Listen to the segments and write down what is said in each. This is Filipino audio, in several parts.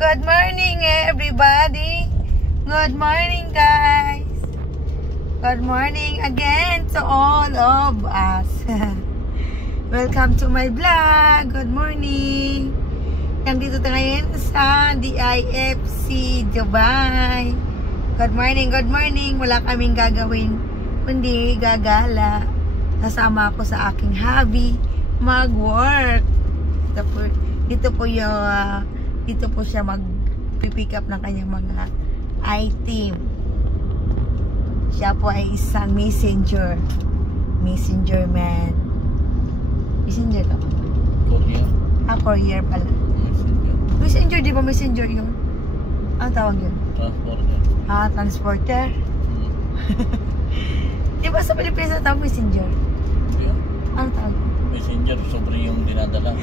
Good morning, everybody. Good morning, guys. Good morning again to all of us. Welcome to my vlog. Good morning. Nandito tayo ngayon sa DIFC Dubai. Good morning, good morning. Wala kaming gagawin kundi gagala. Nasama ako sa aking hobby, mag-work. Dito po siya mag-pick up ng kanyang mga item. Siya po ay isang messenger man. Messenger ka ba? Courier. Courier pala. Messenger, di ba messenger yun? Ano tawag yun? Transporter. Transporter? Di ba sa Pilipinas na tawag messenger? Yeah. Ano tawag? Messenger, sobre yung dinadala.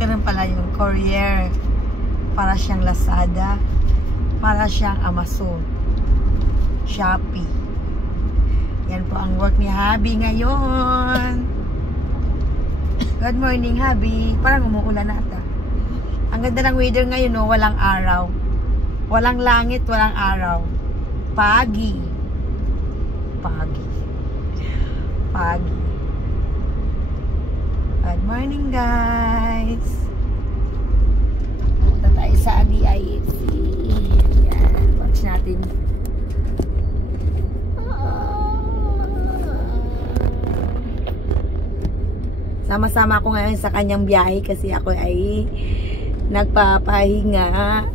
Ganun pala yung courier. Para siyang Lazada. Para siyang Amazon. Shopee. Yan po ang work ni Habi ngayon. Good morning, Habi. Parang umuulan na ata. Ang ganda ng weather ngayon, no? Walang araw. Walang langit, walang araw. Pagi. Good morning, guys. Punta tayo sa DIFC. Yan. Watch natin. Sama-sama ako ngayon sa kanyang biyahe kasi ako ay nagpapahinga.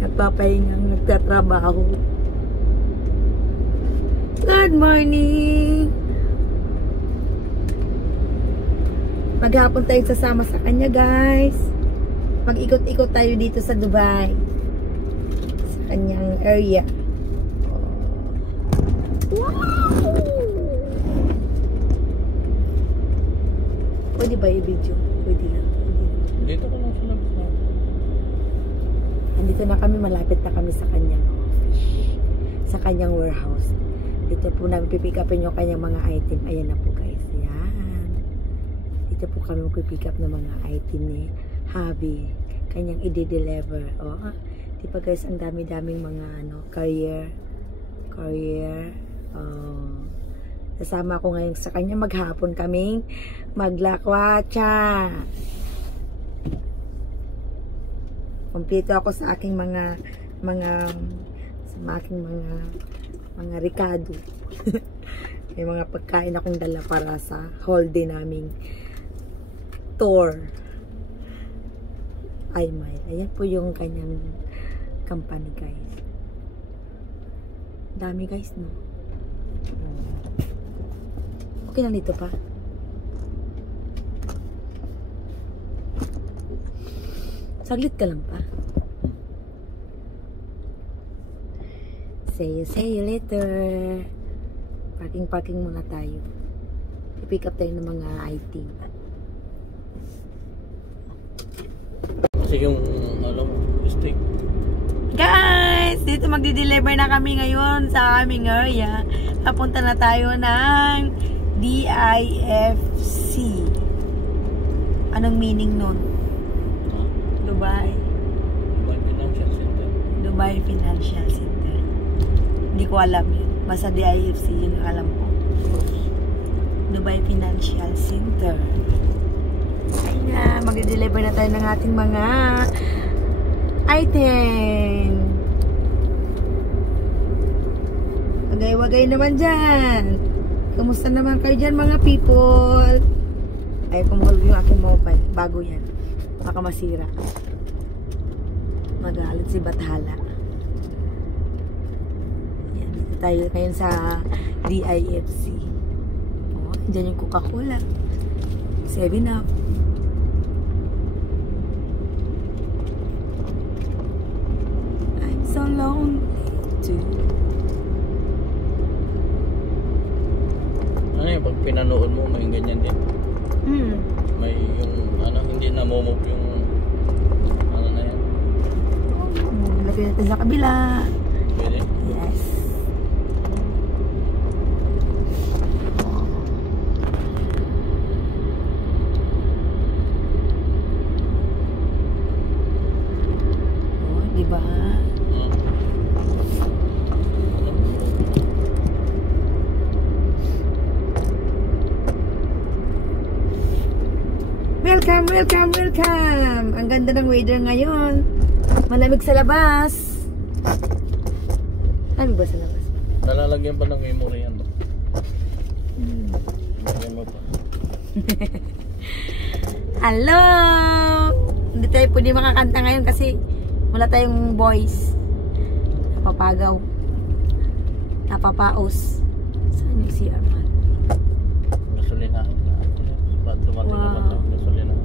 Nagtatrabaho. Good morning! Maghapon tayo sasama sa kanya, guys. Mag-ikot-ikot tayo dito sa Dubai. Sa kanyang area. Wow! Pwede ba i-video? Pwede lang. Dito ko lang sa labas. Andito na kami, malapit na kami sa kanyang office. Sa kanyang warehouse. Dito po namin pipick upin yung kanyang mga item. Ayan na po, guys. Yan. Dito po kami pipick up ng mga item ni Habi. Kanyang i-deliver. Di ba, guys, ang dami-daming mga courier. Kasama ko ngayon sa kanya. Maghapon kaming maglakwatsa. Kompleto ako sa aking mga ricado. May mga pagkain akong dala para sa holiday naming tour. Ayan po yung kanyang company, guys. Dami, guys, no? Okay lang dito pa. Saglit ka lang pa. See you later. Parking muna tayo. I-pick up tayo ng mga item. Kasi yung, steak. Guys! Dito magdi-deliver na kami ngayon sa aming area. Papunta na tayo ng DIFC. Anong meaning nun? Dubai Financial Center. Hindi ko alam yun. Basta DIFC, yun ang alam ko. Dubai Financial Center. Ayun na, mag-deliver na tayo ng ating mga item. Wagay-wagay naman dyan. Kamusta naman kayo dyan, mga people? Ay, pumulog yung aking mobile. Bago yan. Baka masira. Magalit si Bathala. Yan, dito tayo ngayon sa DIFC. Dyan yung Coca-Cola. 7-Up. I'm so lonely too. Ano yung pag pinanood mo, may ganyan din? May yung, hindi na move yung, na yan? Lagyan natin sa kabila. Pwede? Yes. Welcome, welcome, welcome! Ang ganda ng weather ngayon. Malamig sa labas. Malamig ba sa labas? Nalalagyan pa ng memory yan. Lagyan mo pa. Hello! Hindi tayo pwede makakanta ngayon kasi wala tayong voice. Napapagaw. Napapaos. Saan yung CR man? Gasolinahan na. Ba't dumating naman ito? Gasolinahan.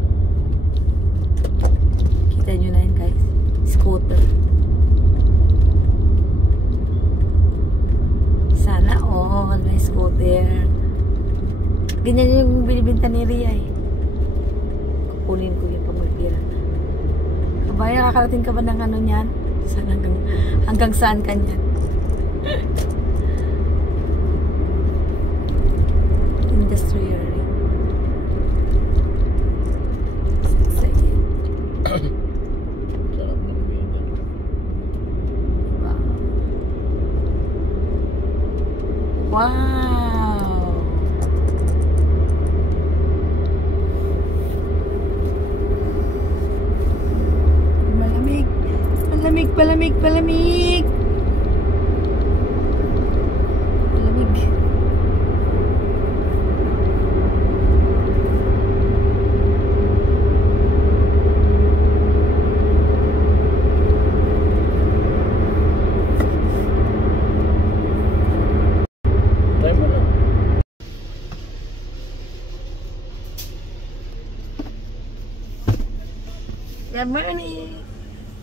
Kita nyo na yun guys. Scooter. Sana all may scooter. Ganyan yung binibinta ni Ria eh. Kukunin ko yung pamagpira na. Kabay, nakakarating ka ba ng ano niyan? Saan hanggang saan ka niyan? Industrial ring. Sige. Sarap ng weather. Wow! Malamig! Malamig, palamig, palamig! Malamig. Try mo na. Good morning!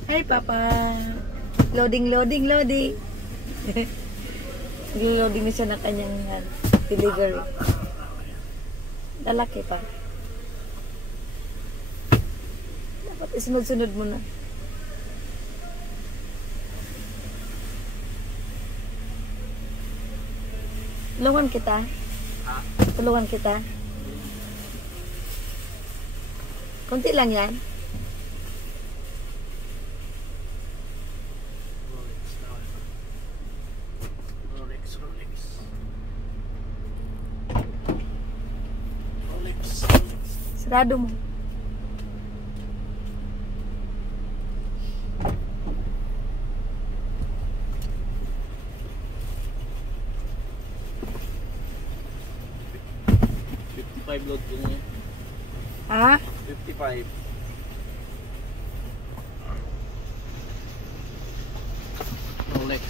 Hi, Papa! Loading, loading, loading! Loading na siya ng kanyang delivery. Lalaki pa. Dapat isunod-sunod mo na. Tulungan kita? Tulungan kita? Kunti lang yan. Sarado mo. Load ko niya. Ha? 55. Rolex.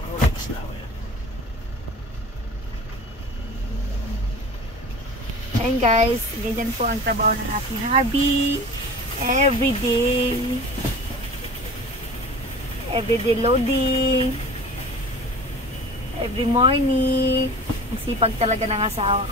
Rolex na yan. Ayun guys, ganyan po ang trabaho ng aking hubby. Everyday loading. Every morning. Ang sipag talaga ng asawa.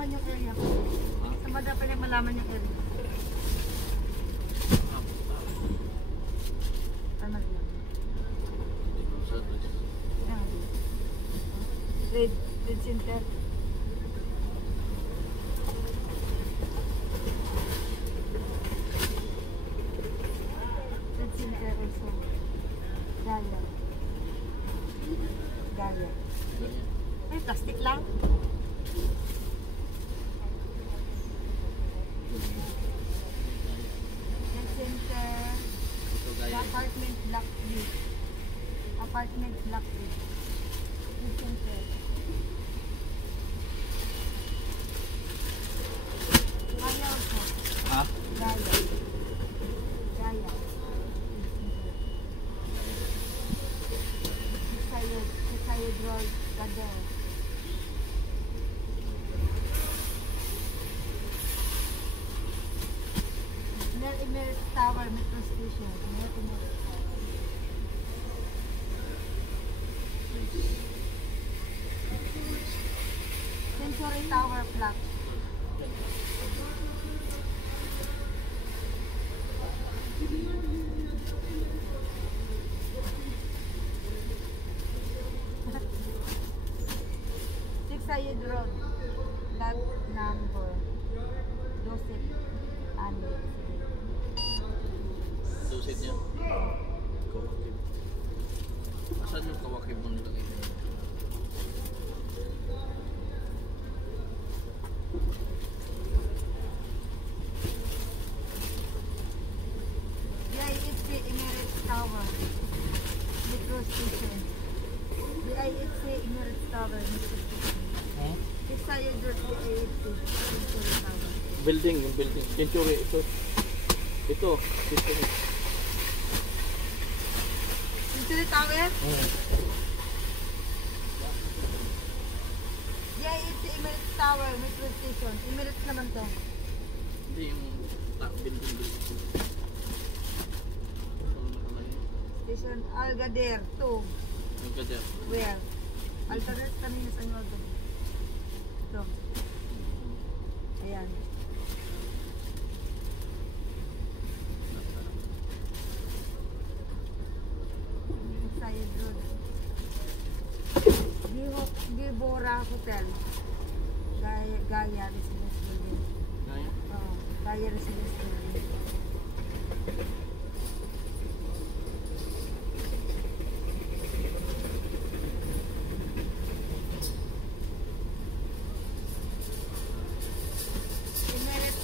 malaman yung area ko. Ha? Sa Mada pa niya malaman yung area. Ano yun? Trade center. Trade center also. Gaya. Gaya. Ay, plastic lang. Trade center. Apartment block view. Apartment block view. Trade center. Gaya also. Ha? Gaya. Gaya. Sayed Road, Gadel. Near Emirates Tower, Metro Station. Near Emirates Tower. Century Tower Flat. Sayed Road, lot number 12, ano, Dusit niya? Kawakib. Saan yung kawakib mo nilagay? DIFC Emirates Tower, Metro Station. DIFC Emirates Tower, Metro Station. Sayed Road, DIFC Century Tower. Building, yung building. Century, ito. Ito, Century. Century Tower? DIFC Emirates Tower, Metro Station. Emirates naman to. Hindi, yung building. Station Al Gadir 2. Yung kader. Where? Al Gadir kanina sa Al Gadir. Ito. Ayan. Sayed Road. Gibora Hotel. Gaya Residence Building. Gaya? Oo, Gaya Residence Building.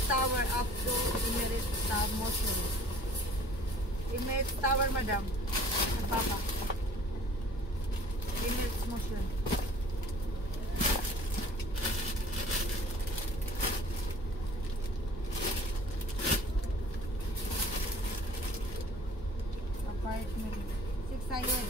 Tower up to Emirates Tower Motion. Emirates Tower, madam. Papa. Emirates Motion. Apartment. 6 Sayed.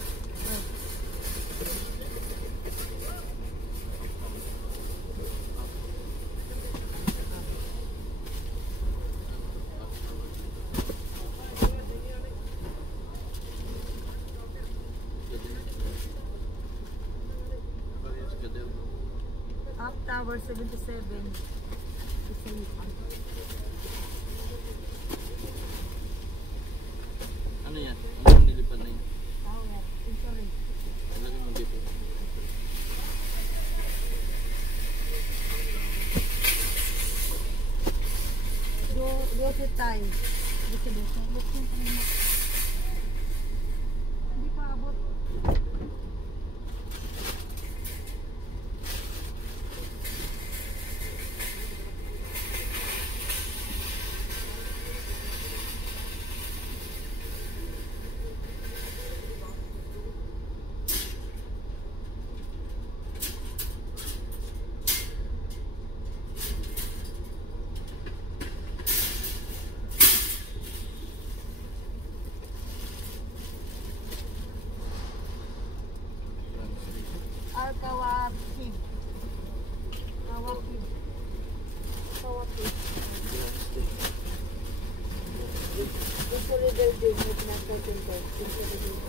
Up Tower 77. Ano yan? Ano nilipad na yun? Tower. Sorry. Lagay mo dito. Go to time. Hindi pa abot. Kawakib. Kawakib. Kawakib. Century Building with Metro Center. Century Building.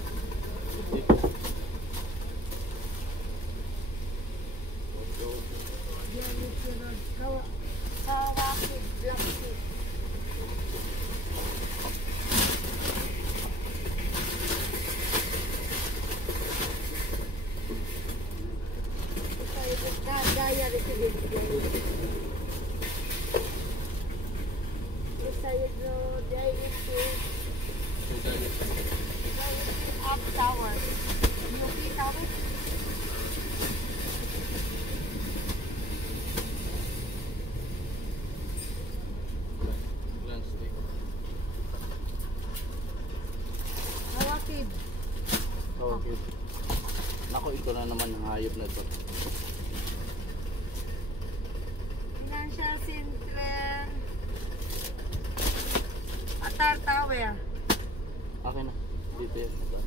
DIFC Road. Up tower. UP tower. Grand stick. Hawakid. Okay. Nako, ito na naman ang hayop na ito. Financial Center. Atar Tower. Okay na. Dito yan. Ito.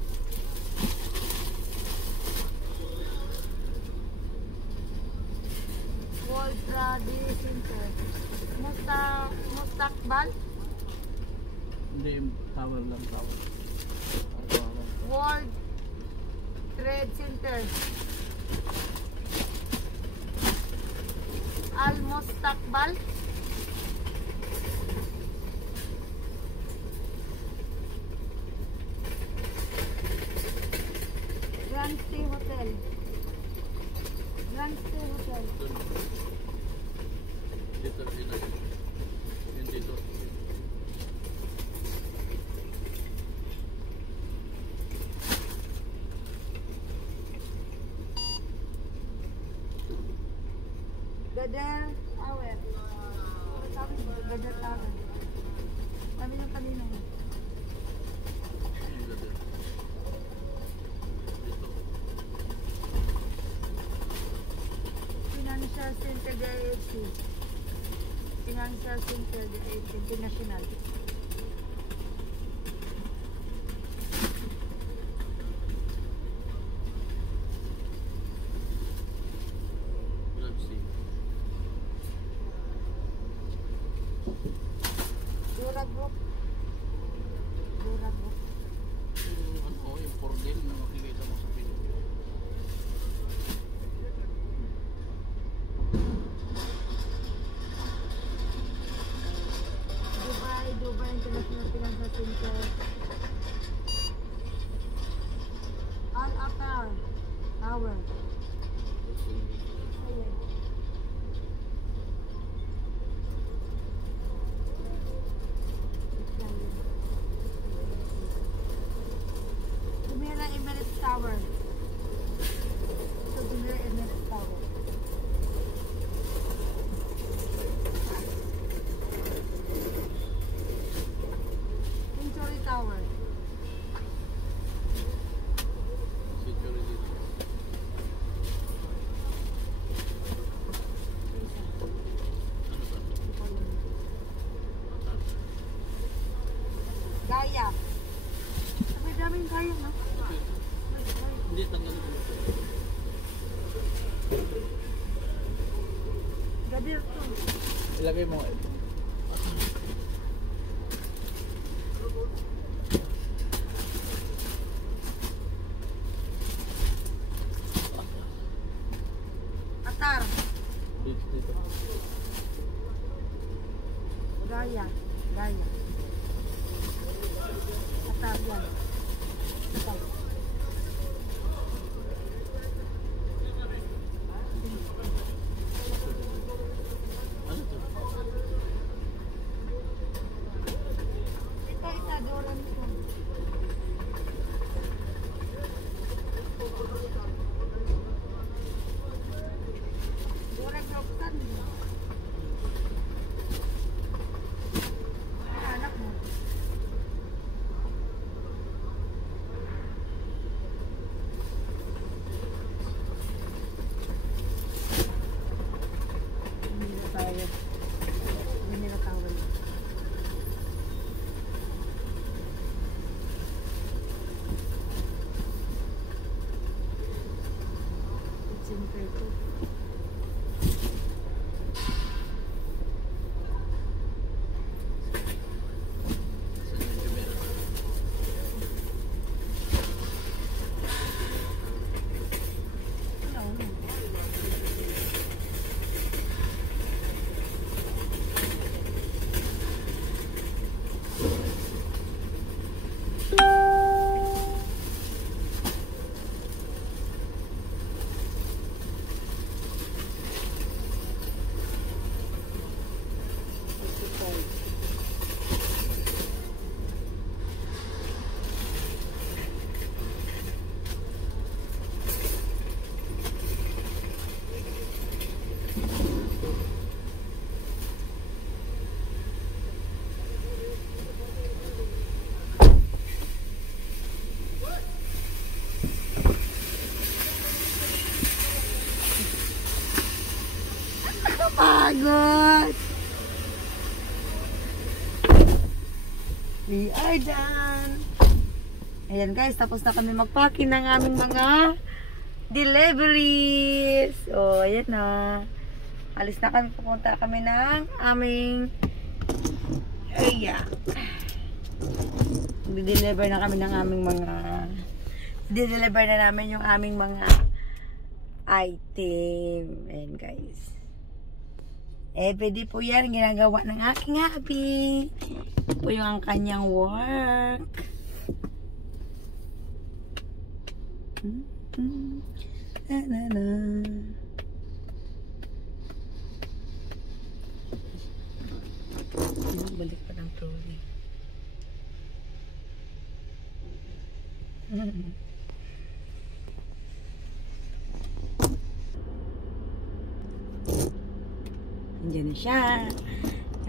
World Trade Center. Mustakbal. Hindi, tower lang, tower. Ang tower. World Trade Center. Al Mustakbal. Grand Stay Hotel. Grand Stay Hotel. Dun. Dito, dito. Yun dito. Gadar Tower. Sabi mo, Gadar Tower. Kami ng kanina yun. Yung gabi. Dito. Financial Center de AFC. Financial Center de AFC International. Grand stick. Dura Group. Dura Group. Yung ano, yung bordel na makikita mo sa film. Dubai International Financial Center. Al Atar Tower. Ayan. Jumeirah Emirates Tower. So Jumeirah Emirates Tower. Century Tower. Security. Gaya. May daming gaya, no? Hindi, tanggalin ko. Gadir to. Ilagay mo. Atar. Dito, dito. Gaya. Gaya. Atar yan. Atar. Ano to? Ito isa doon ito. Dura Gropsan. Anak mo. Hindi na tayo. Hindi na tawal. It's in Perto. Sa Jumeirah. Wala na. Pagod! We are done! Ayan guys, tapos na kami magpacking ng aming mga deliveries. So, ayan na. Alis na kami, pupunta kami ng aming area. Di-deliver na kami ng aming mga di-deliver na namin yung aming mga item. Ayan guys. Everyday po yan ginagawa ng aking hubby. Ito po yung ang kanyang work. Balik pa ng trolley. Andiyan na siya.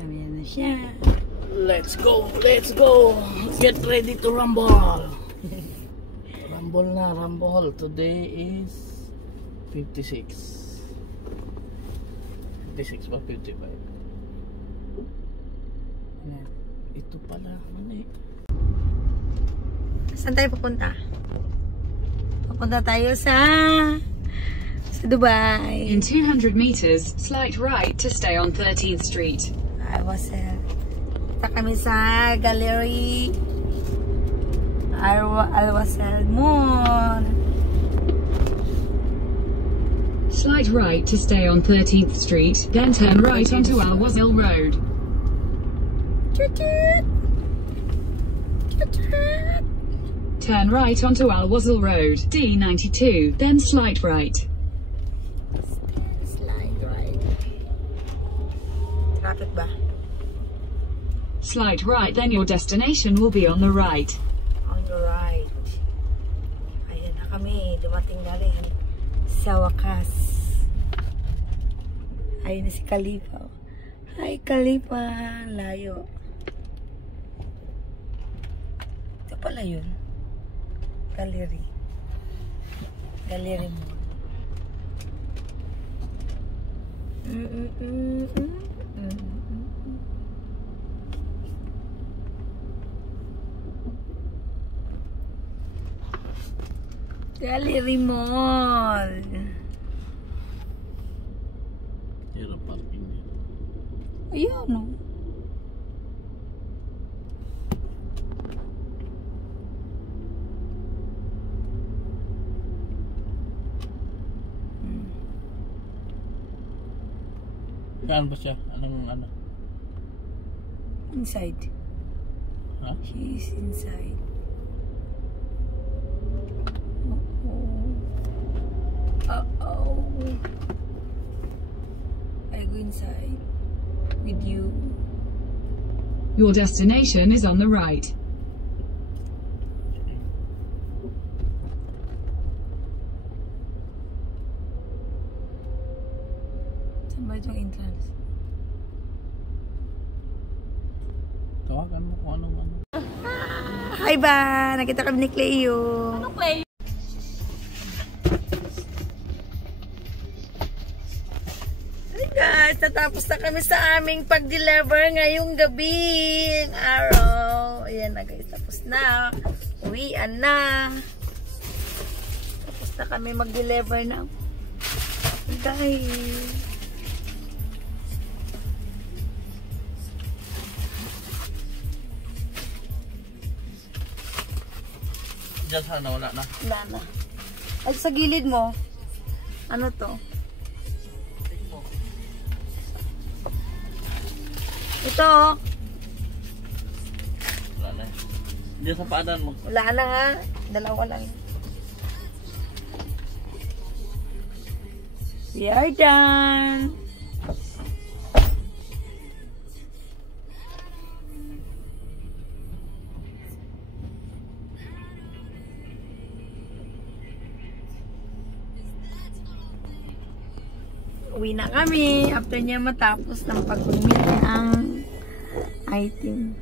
Andiyan na siya. Let's go! Let's go! Get ready to rumble! Rumble na, rumble. Today is 56. 56 ba? 55? Ito pala. Mali. Saan tayo pupunta? Pupunta tayo sa Dubai. In 200 meters, slight right to stay on 13th Street. Punta kami sa Gallery Al-Wasal Mall. Slight right to stay on 13th Street, then turn right onto Al-Wasal Road. Turn right onto Al-Wasal Road, D92, then slight right. Slide right. Traffic ba? Slight right, then your destination will be on the right. On the right. Ayan na kami. Dumating na rin. Sa wakas. Ayun na si Khalifa. Hi Khalifa. Layo. Ito pala yun. Gallery. Gallery mo. Gallery Mall. Hirap parking dito. Ayun, no? Saan ba siya? Anong ano? Inside. Ha? She's inside. Uh-oh. I go inside with you. Your destination is on the right. Saan ba itong entrance? Tawagan mo kung anong ano. Hi ba! Nakita kami ni Cleo. Ano, Cleo? Hi guys! Natapos na kami sa aming pag-deliver ngayong gabi. Araw. Ayan na guys. Tapos na. Uwian na. Tapos na kami mag-deliver na. Guys. Diyan sana wala na. Wala na. Ay, sa gilid mo. Ano to? Ito oh. Wala na. Diyan sa paadan mo. Wala na nga. Dalawa lang. We are done. Uwi na kami after niya matapos ng pag-bumili ang item.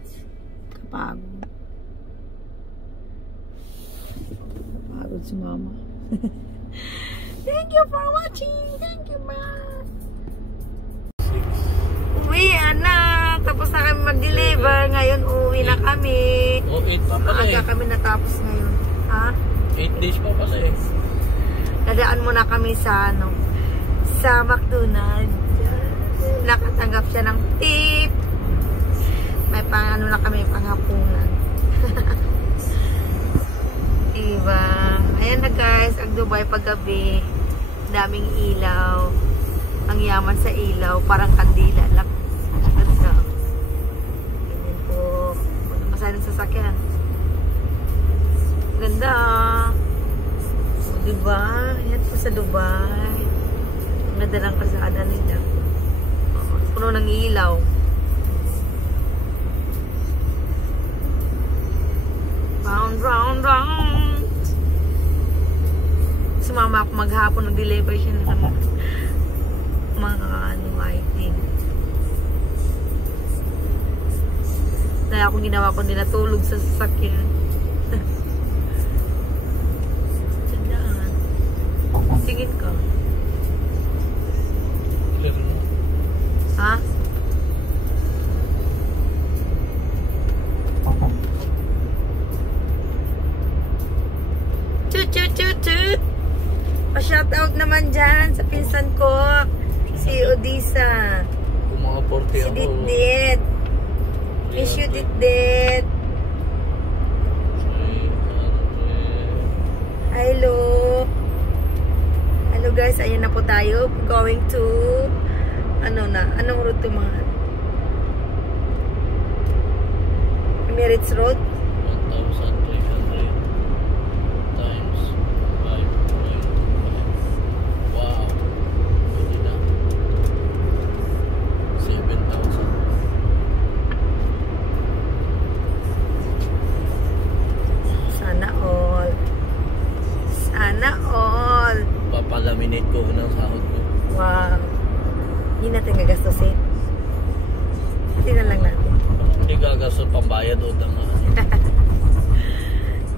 Kapagod. Kapagod si mama. Thank you for watching. Thank you, ma. 6. tapos na kami mag-deliver. Ngayon, uwi na kami. Oh, 8 pa pala Maaga kami natapos ngayon. Ha? 8 days pa pala eh. Nadaan muna kami sa, sa McDonald's. Nakatanggap siya ng tip. May na kami, panghapunan. Diba? Ayan na guys, ang Dubai paggabi. Daming ilaw. Ang yaman sa ilaw, parang kandila lang. Ganda. Ganyan po. Wala masaling sasakyan. Ganda. So, diba? Yan po sa Dubai. Ang ganda ng kasada nila. Puno ng ilaw. Round, round, round. Sumama ako maghapon, nag-deliver siya ng mga item. Dahil akong ginawa ko, natulog sa sasakyan. Tandaan. Tingin ka. Clear mo. Ha? Chut! Pa-shoutout naman dyan sa pinsan ko. Si Odisa. Kung mga 40 Si ako. Ditdit. Miss you, Ditdit. Hello. Hello guys, ayan na po tayo. Going to anong route to mahal? Emirates Road? 1,300 times 5.5. Wow. Hindi na. 7,000. Sana all. Sana all. Papalaminate ko unang sahod ko. Wow. Hindi natin gagastusin. Hindi na lang natin. Hindi gagastos pambayad o tanga.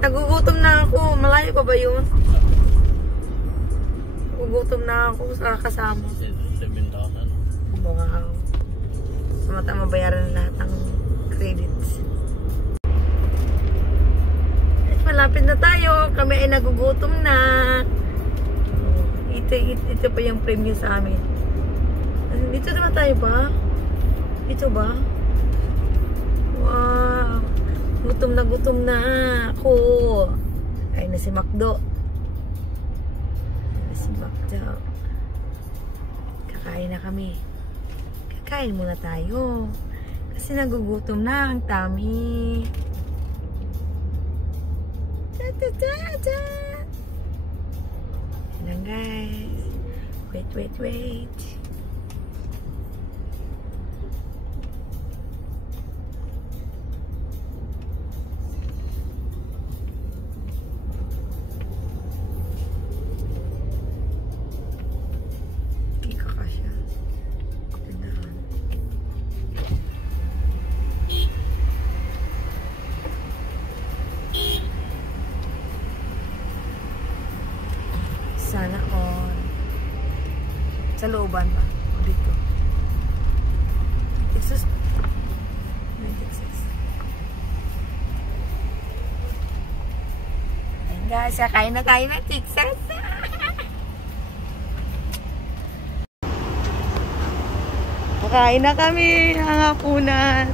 Nagugutom na ako. Malayo pa ba yun? Nagugutom na ako sa kasama. 7,000. Wow. Samata mabayaran na lahat ng credits. At malapit na tayo. Kami ay nagugutom na. Ito pa yung premium sa amin. Dito naman tayo ba? Dito ba? Wow. Gutom na ako. Ay na si Macdo. Ay na si Macdo. Kakain na kami. Kakain muna tayo. Kasi nagugutom na ang tummy. Ta-ta-ta-ta. Yan lang guys. Wait. Sana all. Sa looban ba? O dito? It's just 96. Ayan guys, kakain na tayo ng Texas. Kakain na kami ng hapunan.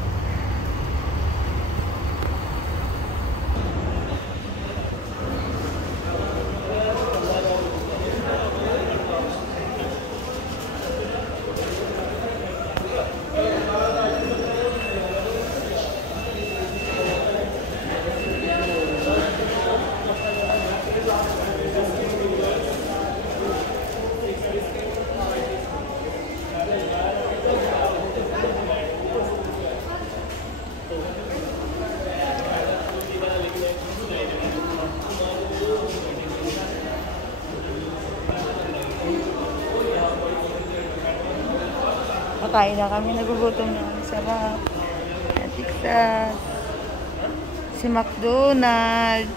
Kakain na kami, nagugutom na kami. Sarap. Texas. Si McDonald's.